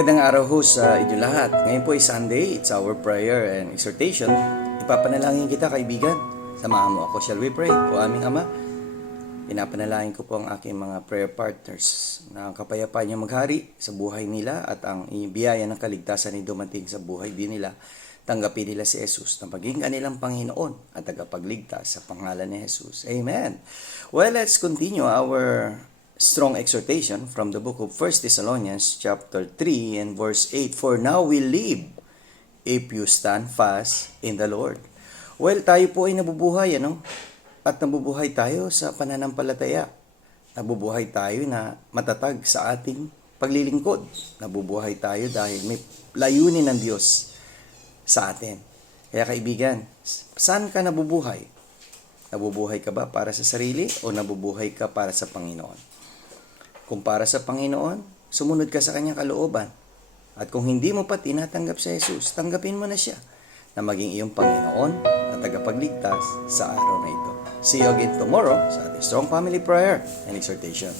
Magandang araw ho sa inyo lahat. Ngayon po ay Sunday. It's our prayer and exhortation. Ipapanalangin kita, kaibigan. Samahan mo ako. Shall we pray? O aming Ama, pinapanalangin ko po ang aking mga prayer partners na ang kapayapaan niya maghari sa buhay nila at ang biyaya ng kaligtasan ay dumating sa buhay din nila. Tanggapin nila si Jesus na maging kanilang Panginoon at tagapagligtas sa pangalan ni Jesus. Amen. Well, let's continue our strong exhortation from the book of 1 Thessalonians chapter 3 and verse 8. For now we live if you stand fast in the Lord. Well, tayo po ay nabubuhay, At nabubuhay tayo sa pananampalataya. Nabubuhay tayo na matatag sa ating paglilingkod. Nabubuhay tayo dahil may layunin ng Diyos sa atin. Kaya kaibigan, saan ka nabubuhay? Nabubuhay ka ba para sa sarili o nabubuhay ka para sa Panginoon? Kung para sa Panginoon, sumunod ka sa Kanyang kalooban. At kung hindi mo pa tinatanggap si Jesus, tanggapin mo na siya na maging iyong Panginoon at tagapagligtas sa araw na ito. See you again tomorrow sa ating Strong Family Prayer and Exhortation.